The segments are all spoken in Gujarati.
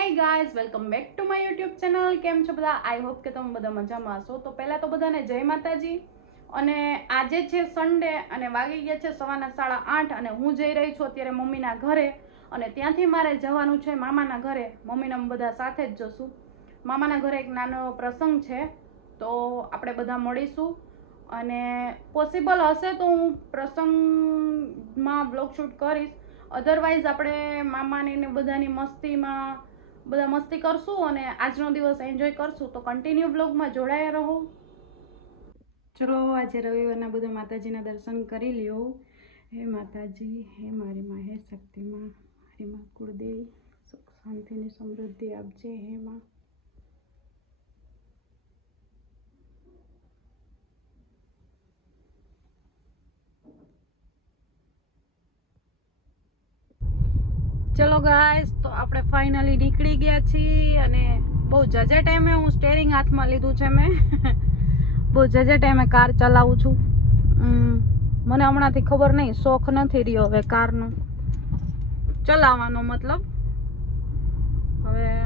Hey guys welcome back to my YouTube channel કેમ છો બધા? આઈ હોપ કે તમે બધા મજામાં હશો. તો પહેલાં તો બધાને જય માતાજી. અને આજે છે સન્ડે અને વાગી ગયા છે સવારના સાડા આઠ અને હું જઈ રહી છું અત્યારે મમ્મીના ઘરે. અને ત્યાંથી મારે જવાનું છે મામાના ઘરે. મમ્મીને બધા સાથે જ જશું. મામાના ઘરે એક નાનો પ્રસંગ છે. તો આપણે બધા મળીશું. અને પોસિબલ હશે તો હું પ્રસંગમાં બ્લોગ શૂટ કરીશ. અધરવાઇઝ આપણે મામાની ને બધાની મસ્તીમાં બધા મસ્તી કરશું અને આજનો દિવસ એન્જોય કરશું. તો કન્ટિન્યુ બ્લોગમાં જોડાયા રહો. ચલો, આજે રવિવારના બધા માતાજીના દર્શન કરી લ્યો. હે માતાજી, હે મારી માં, હે શક્તિમાં. મારી માં કુળદેવી, સુખ શાંતિની સમૃદ્ધિ આપજે, હે માં. ચલો ગાઈસ તો આપણે ફાઇનલી નીકળી ગયા છીએ અને બહુ જજે ટાઈમે હું સ્ટેરિંગ હાથમાં લીધું છે મેં. બહુ જજે ટાઈમે કાર ચલાવું છું. મને હમણાંથી ખબર નહીં, શોખ નથી રહ્યો હવે કારનો. ચલાવવાનો મતલબ. હવે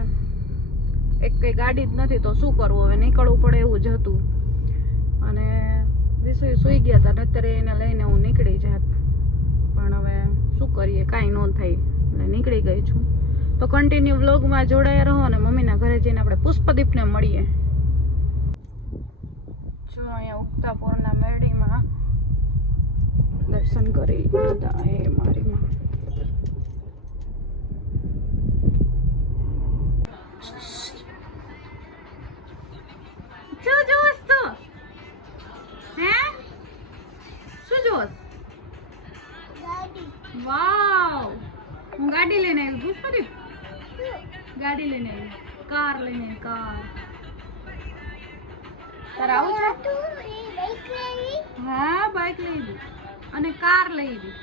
એક કંઈ ગાડી જ નથી તો શું કરવું? હવે નીકળવું પડે એવું જ હતું. અને વિસુઈ સૂઈ ગયા હતા અત્યારે એને લઈને હું નીકળી જાત. પણ હવે શું કરીએ, કાંઈ ન થાય. એટલે નીકળી ગઈ છું. તો કન્ટિન્યુ વ્લોગમાં જોડાયા રહો અને મમ્મીના ઘરે જઈને આપણે પુષ્પદીપને મળીએ. જો અહીંયા ઉગતાપુરના મેરડીમાં દર્શન કરી લીધા હે મારી માં તારે આવું છે? હા બાઇક લઈ લી. અને કાર લઈ લીધી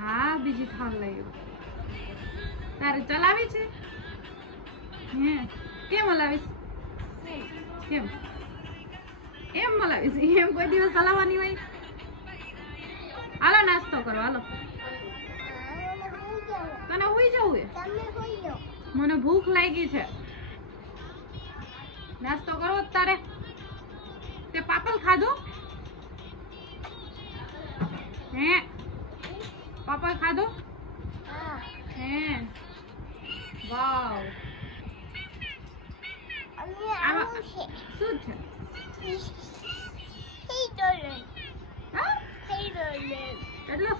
હા, બીજી થાર લઈ તારે ચલાવી છે? હે? કેમ હલાવીશ? કેમ? એમ મલાવીશ એમ કોઈ દિવસ ચલાવવાની હોય? હાલો, નાસ્તો કરો, હાલો. તને હોઈ જવું હે મને ભૂખ લાગી છે. નાસ્તો કરો તારે. તે પાપડ ખાધો? હે? પાપડ ખાધો? હે. વાવ. શું છે? હા? એટલે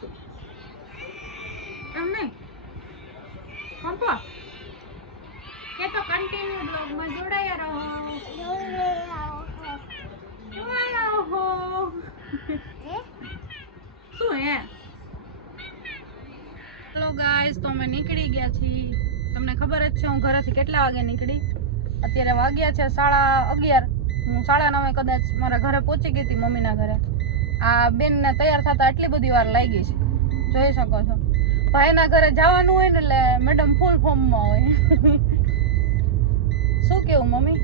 નહીં કે તો કન્ટિન્યુ બ્લોગમાં જોડાયા રહો. શું હે? હેલો ગાઈસ તો અમે નીકળી ગયા છીએ. તમને ખબર જ છે, હું ઘરેથી કેટલા વાગે નીકળી? અત્યારે વાગ્યા છે સાડા અગિયાર. હું સાડા નવે કદાચ મારા ઘરે પહોંચી ગઈ હતી મમ્મીના ઘરે. આ બેનને તૈયાર થતા આટલી બધી વાર લાગી છે. જોઈ શકો છો. ભાઈના ઘરે જવાનું હોય ને એટલે મેડમ ફૂલ ફોર્મમાં હોય. શું કેવું મમ્મી?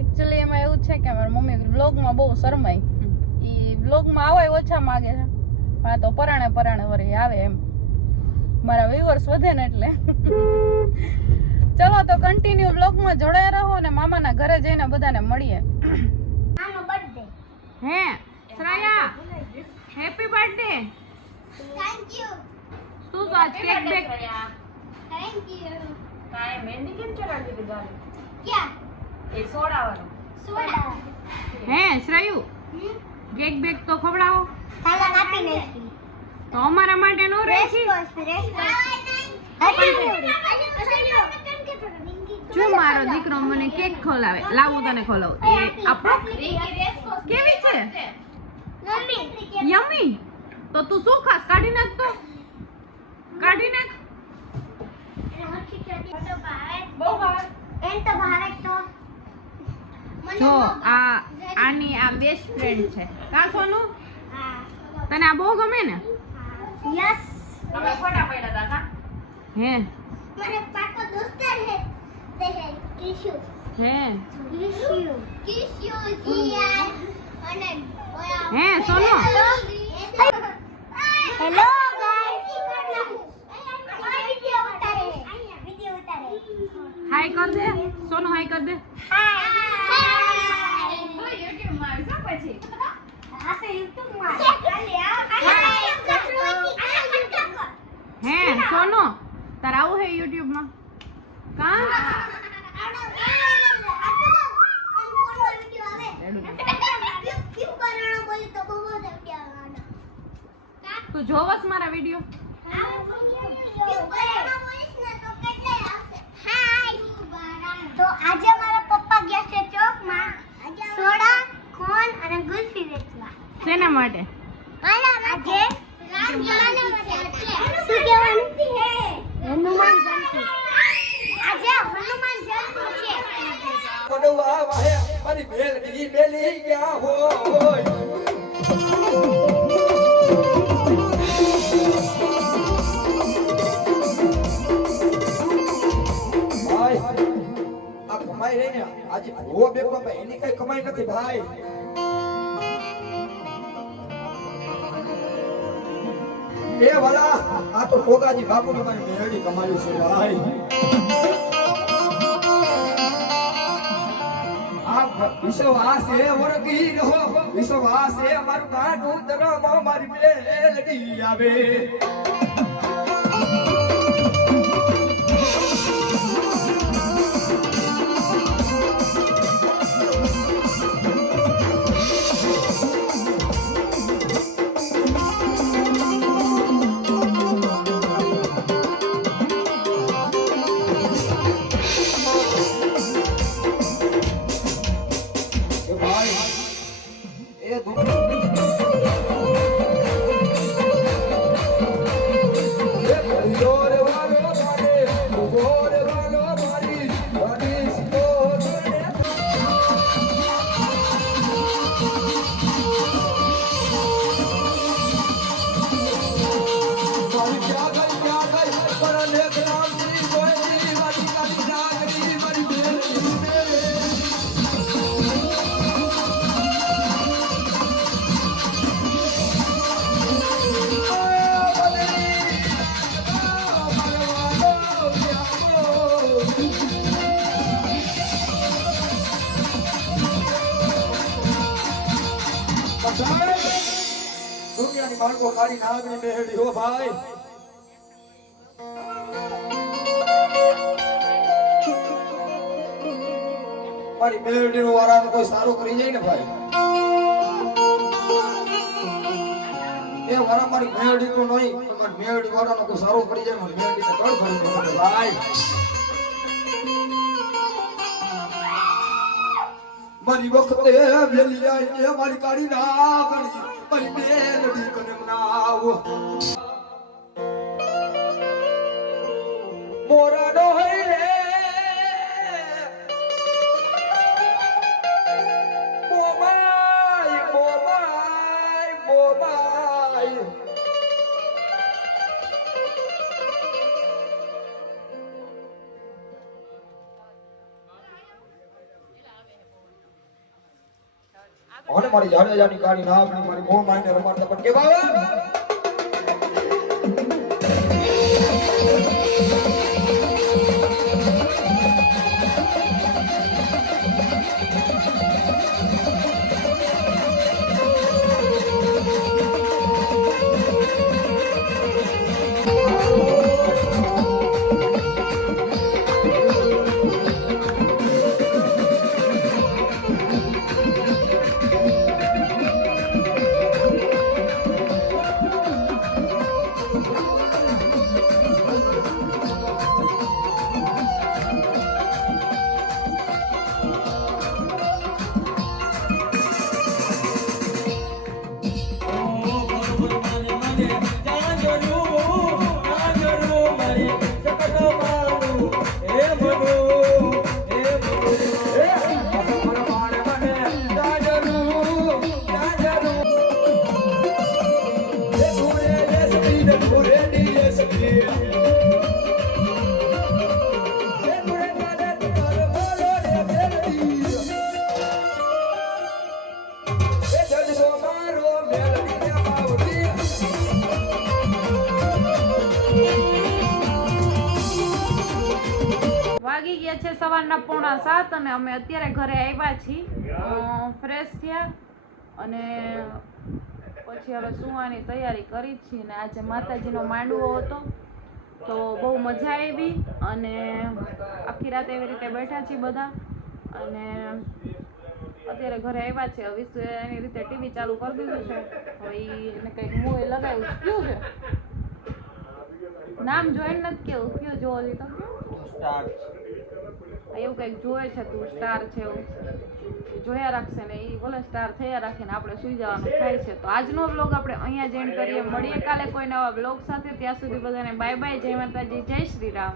એકચ્યુઅલી એમાં એવું છે કે મારી મમ્મી બ્લોગમાં બહુ શરમાય ઈ બ્લોગમાં આવે ઓછા માગે છે. પણ તો પરાણે પરાણે વળી આવે એમ. મારા વ્યુઅર્સ વધે ને એટલે. ચલો તો કન્ટિન્યુ બ્લોગમાં જોડાયા રહો અને મામાના ઘરે જઈને બધાને મળીએ. હે? શ્રેયા હેપી બર્થડે શું તો આજ કેક બેક હે શ્રેયુ? કેક બેક તો ખવડાવો. તો અમારા માટે નો રાખી. જો મારો દીકરો મને કેક ખવડાવે લાવું તને ખવડાવું. એ આપણો કેવી છે? યમી. તો તું શું ખાસ? કાઢી નાખ તો. કાઢી નાખ. જો આ આની આ બેસ્ટ ફ્રેન્ડ છે. કા સોનું? તને આ બહુ ગમે ને? યસ હે. મારે પાકો દોસ્તર હે. તે હે કિશુ. હે. ટીશ્યુ હે, સોનુ? હેલો હાય કર દે. સોનુ હાય કર દે. હે સોનુ તાર આવું હે યુટ્યુબમાં. કા? તું જોવસ મારા વીડિયો. તો આજે મારા પપ્પા ગયા છે ચોકમાં. સોડા કોન અને ગુલ્ફી વેચવા. શેના માટે? આજે શું કહેવાનું? હનુમાન જયંતિ. આજે હનુમાન જયંતિ છે. પડવા વાહે મારી ભેલડી બેલી ગયા હોય. કમાઈ રહી ને, આજે ભૂવો બેગો ભાઈ એની કઈ કમાઈ નથી ભાઈ. એ વાલા, આ તો ભોગાજી બાપુ મારી મેળી કમાયું છે ભાઈ. વિશ્વાસ એ વરગી રહો વિશ્વાસ એ મારું કાઢું તરમ મારી મેલડી આવે. બાળકો કાળી નાગની મેળવી હો ભાઈ. મારી મેળવી નું વાળા કોઈ સારું કરી જાય ને ભાઈ? એ વાળા મારી મેળવી તો નહીં મારી મેળવી વાળા કોઈ સારું કરી જાય મારી મેળવી કળ ભરી ભાઈ. મારી વખતે વેલી જાય મારી કાળી નાગણી, મારી મેલડી કને મારી જાડેજાની કાળી નાગણી મારી મોં માઈને રમાડતા પણ કેવા સવારના પોણા સાત અને અમે અત્યારે ઘરે આવ્યા છીએ. ફ્રેશ થયા અને પછી હવે સુવાની તૈયારી કરી છીએ ને આજે માતાજીનો માંડવો હતો. તો બહુ મજા આવી અને આખી રાત એવી રીતે બેઠા છીએ બધા. અને અત્યારે ઘરે આવ્યા છે હવે એની રીતે ટીવી ચાલુ કરી દીધું છે. હવે એને કંઈક મૂવી લગાવ્યું કયું છે? નામ જોઈને નથી કેવું. કયું જોવો તો? સ્ટાર એવું કંઈક જોવે છે, તું સ્ટાર છે એવું. જોયા રાખશે ને એ બોલે સ્ટાર થયા રાખીને આપણે સુઈ જવાનું થાય છે. તો આજનો વ્લોગ આપણે અહીંયા જ એન્ડ કરીએ. મળીએ કાલે કોઈ નવા બ્લોગ સાથે. ત્યાં સુધી બધાને બાય બાય જય માતાજી. જય શ્રી રામ.